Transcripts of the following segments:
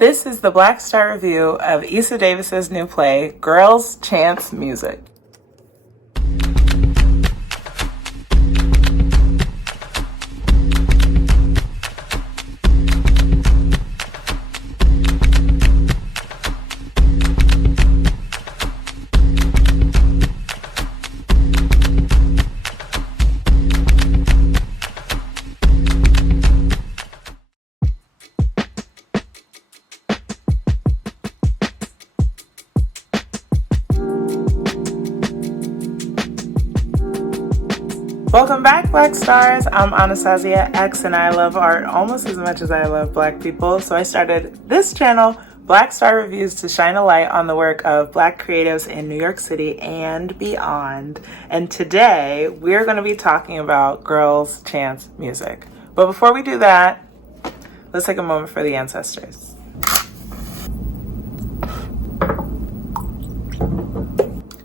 This is the Black Star review of Eisa Davis's new play, Girls Chants Music. Welcome back, Black Stars. I'm Anastasia X, and I love art almost as much as I love Black people. So I started this channel, Black Star Reviews, to shine a light on the work of Black creatives in New York City and beyond. And today, we're going to be talking about Girls Chants Music. But before we do that, let's take a moment for the ancestors.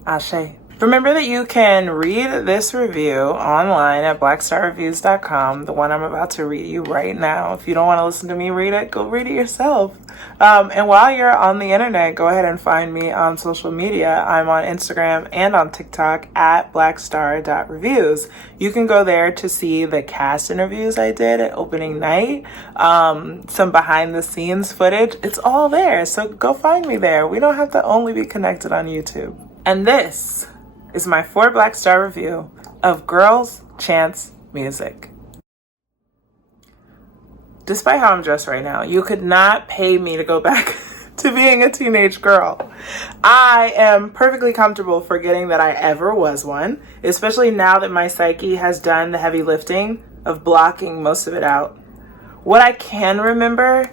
Ashe. Remember that you can read this review online at blackstarreviews.com, the one I'm about to read you right now. If you don't want to listen to me read it, go read it yourself. And while you're on the internet, go ahead and find me on social media. I'm on Instagram and on TikTok at blackstar.reviews. You can go there to see the cast interviews I did at opening night, some behind the scenes footage. It's all there, so go find me there. We don't have to only be connected on YouTube. And this is my 4 Black Star review of Girls Chants Music. Despite how I'm dressed right now, you could not pay me to go back to being a teenage girl. I am perfectly comfortable forgetting that I ever was one, especially now that my psyche has done the heavy lifting of blocking most of it out. What I can remember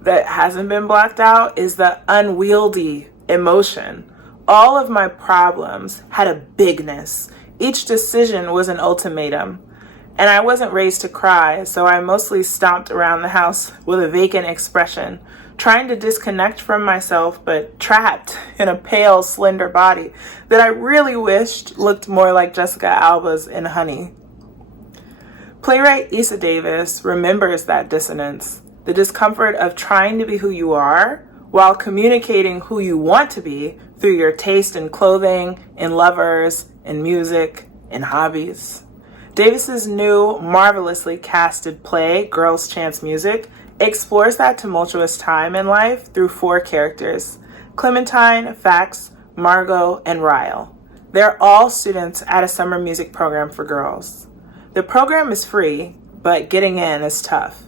that hasn't been blocked out is the unwieldy emotion. All of my problems had a bigness. Each decision was an ultimatum. And I wasn't raised to cry, so I mostly stomped around the house with a vacant expression, trying to disconnect from myself, but trapped in a pale, slender body that I really wished looked more like Jessica Alba's in Honey. Playwright Eisa Davis remembers that dissonance, the discomfort of trying to be who you are while communicating who you want to be through your taste in clothing, in lovers, in music, in hobbies. Davis's new, marvelously casted play, Girls Chants Music, explores that tumultuous time in life through 4 characters: Clementine, Fax, Margot, and Ryle. They're all students at a summer music program for girls. The program is free, but getting in is tough.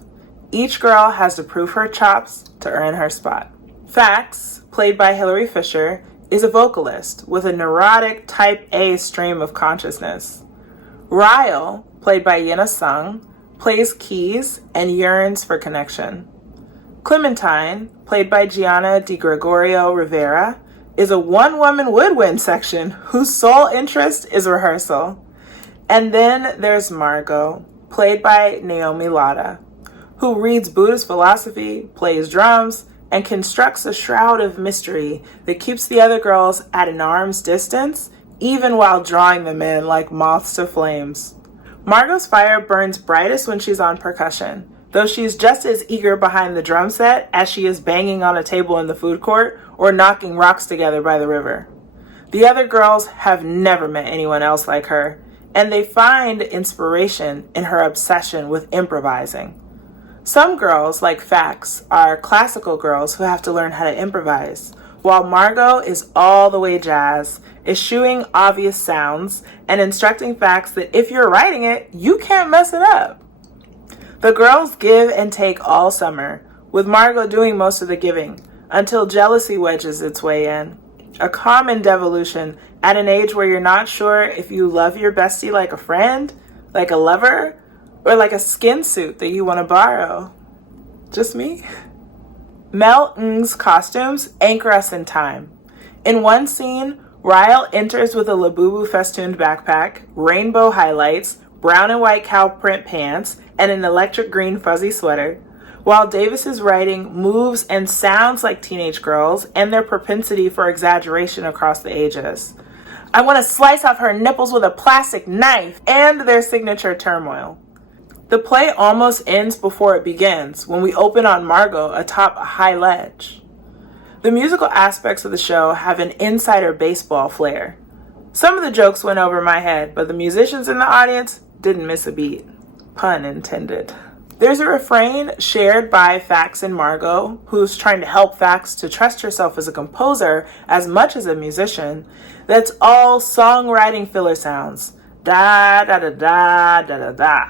Each girl has to prove her chops to earn her spot. Fax, played by Hilary Fisher, is a vocalist with a neurotic type A stream of consciousness. Ryle, played by Yeena Sung, plays keys and yearns for connection. Clementine, played by Gianna DiGregorio Rivera, is a one-woman woodwind section whose sole interest is rehearsal. And then there's Margot, played by Naomi Latta, who reads Buddhist philosophy, plays drums, and constructs a shroud of mystery that keeps the other girls at an arm's distance, even while drawing them in like moths to flames. Margot's fire burns brightest when she's on percussion, though she's just as eager behind the drum set as she is banging on a table in the food court or knocking rocks together by the river. The other girls have never met anyone else like her, and they find inspiration in her obsession with improvising. Some girls, like Fax, are classical girls who have to learn how to improvise, while Margot is all the way jazz, eschewing obvious sounds and instructing Fax that if you're writing it, you can't mess it up. The girls give and take all summer, with Margot doing most of the giving, until jealousy wedges its way in. A common devolution at an age where you're not sure if you love your bestie like a friend, like a lover, or like a skin suit that you want to borrow. Just me? Mel Ng's costumes anchor us in time. In one scene, Ryle enters with a Labubu festooned backpack, rainbow highlights, brown and white cow print pants, and an electric green fuzzy sweater, while Davis's writing moves and sounds like teenage girls and their propensity for exaggeration across the ages. I want to slice off her nipples with a plastic knife, and their signature turmoil. The play almost ends before it begins when we open on Margot atop a high ledge. The musical aspects of the show have an insider baseball flair. Some of the jokes went over my head, but the musicians in the audience didn't miss a beat. Pun intended. There's a refrain shared by Fax and Margot, who's trying to help Fax to trust herself as a composer as much as a musician, that's all songwriting filler sounds. Da da da da da da da.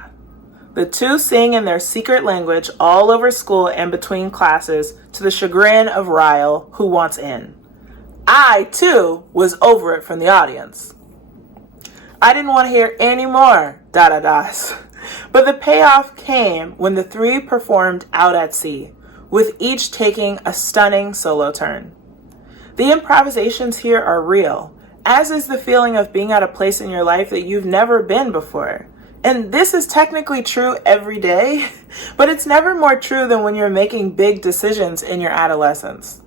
The two sing in their secret language all over school and between classes to the chagrin of Ryle, who wants in. I, too, was over it from the audience. I didn't want to hear any more da-da-das. But the payoff came when the three performed Out at Sea, with each taking a stunning solo turn. The improvisations here are real, as is the feeling of being at a place in your life that you've never been before. And this is technically true every day, but it's never more true than when you're making big decisions in your adolescence.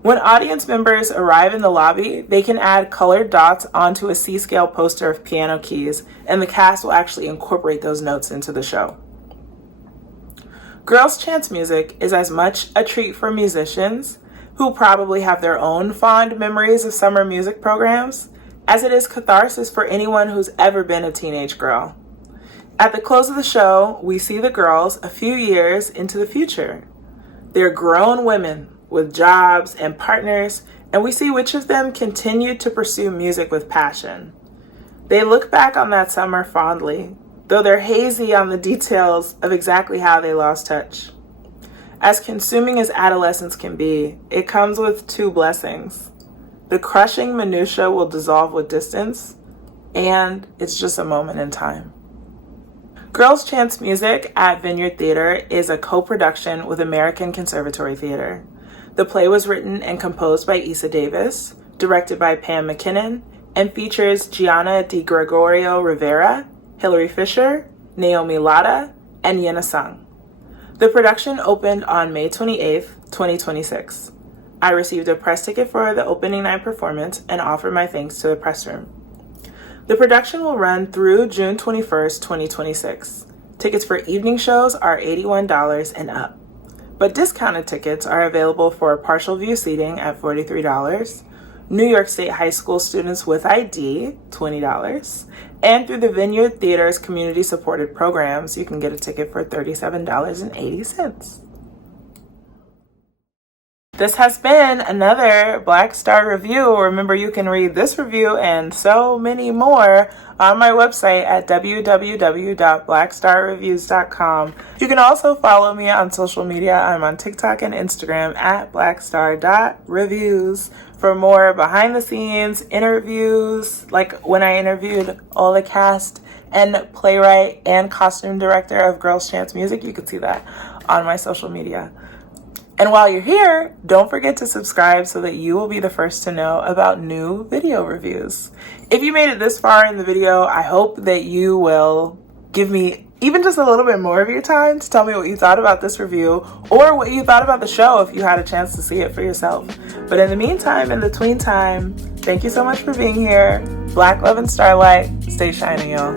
When audience members arrive in the lobby, they can add colored dots onto a C-scale poster of piano keys, and the cast will actually incorporate those notes into the show. Girls' Chance Music is as much a treat for musicians, who probably have their own fond memories of summer music programs, as it is catharsis for anyone who's ever been a teenage girl. At the close of the show, we see the girls a few years into the future. They're grown women with jobs and partners, and we see which of them continued to pursue music with passion. They look back on that summer fondly, though they're hazy on the details of exactly how they lost touch. As consuming as adolescence can be, it comes with two blessings. The crushing minutia will dissolve with distance, and it's just a moment in time. Girls' Chance Music at Vineyard Theater is a co-production with American Conservatory Theater. The play was written and composed by Eisa Davis, directed by Pam McKinnon, and features Gianna DiGregorio Rivera, Hilary Fisher, Naomi Latta, and Yeena Sung. The production opened on May 28, 2026. I received a press ticket for the opening night performance and offer my thanks to the press room. The production will run through June 21st, 2026. Tickets for evening shows are $81 and up, but discounted tickets are available for partial view seating at $43, New York State high school students with ID, $20, and through the Vineyard Theater's community-supported programs, you can get a ticket for $37.80. This has been another Black Star Review. Remember, you can read this review and so many more on my website at www.blackstarreviews.com. You can also follow me on social media. I'm on TikTok and Instagram at blackstar.reviews for more behind the scenes interviews, like when I interviewed all the cast and playwright and costume director of Girls' Chance Music. You can see that on my social media. And while you're here, don't forget to subscribe so that you will be the first to know about new video reviews. If you made it this far in the video, I hope that you will give me even just a little bit more of your time to tell me what you thought about this review or what you thought about the show if you had a chance to see it for yourself. But in the meantime, in the tween time, thank you so much for being here. Black love and starlight. Stay shiny, y'all.